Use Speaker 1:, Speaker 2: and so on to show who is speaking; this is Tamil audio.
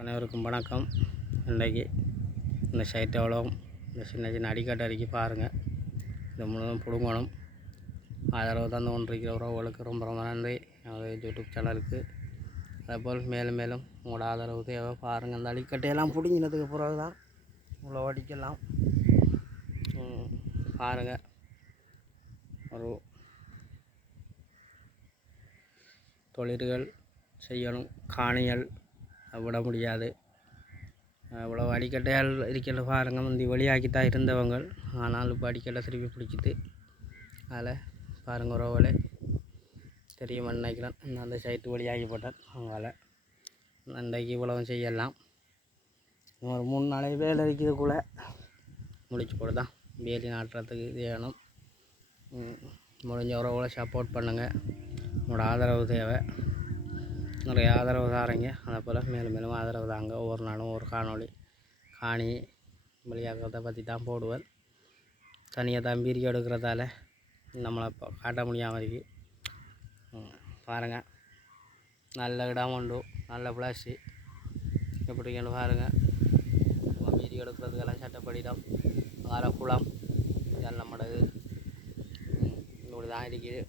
Speaker 1: அனைவருக்கும் வணக்கம். இன்றைக்கி இந்த சைட் எவ்வளோ இந்த சின்ன சின்ன அடிக்கட்டு அடிக்கி பாருங்கள் இது முழுவதும் பிடுங்கணும். ஆதரவு தந்து கொண்டிருக்கிற உறவுகளுக்கு ரொம்ப ரொம்ப நன்றி. எனது யூடியூப் சேனலுக்கு. அதேபோல் மேலும் மேலும் உங்களோட ஆதரவு தேவை. பாருங்கள் இந்த அடிக்கட்டையெல்லாம் பிடுங்கினதுக்கு பிறகு தான் உங்களை அடிக்கலாம். பாருங்கள் ஒரு தொழில்கள் செய்யணும் காணிகள் விட முடியாது. இவ்வளோ அடிக்கட்டையால் இருக்கிற பாருங்க முந்தி வழியாக்கி தான் இருந்தவங்க. ஆனால் இப்போ அடிக்கட்டை திருப்பி பிடிச்சிட்டு அதில் பாருங்க உறவுகளே தெரியுமா நினைக்கிறேன். நான் அந்த சைட்டு வழியாகி போட்டேன். அவங்களால அன்றைக்கு இவ்வளவும் செய்யலாம். ஒரு மூணு நாளைக்கு வேலை இருக்கிறதுக்குள்ளே முடிச்சு போட்டு தான் வேலி நாட்டுறதுக்கு இது வேணும். முடிஞ்ச உறவுகளை சப்போர்ட் பண்ணுங்கள் உங்களோட ஆதரவு தேவை. நிறைய ஆதரவு தாரீங்க. அதே போல் மேலும் மேலும் ஆதரவு தாங்க. ஒவ்வொரு நாளும் ஒரு காணொளி காணி வெளியாக்கிறத பற்றி தான் போடுவேன். தனியாக தான் வீடியோ எடுக்கிறதால நம்மளை இப்போ காட்ட முடியாமல் இருக்குது பாருங்கள் நல்ல இடம் உண்டு. நல்ல பிளாஸு எப்படிங்கன்னு பாருங்கள் நம்ம வீடியோ எடுக்கிறதுக்கெல்லாம் சட்டப்படிடம் ஆற குளம் நல்ல மடகு. இப்படி தான் இருக்குது.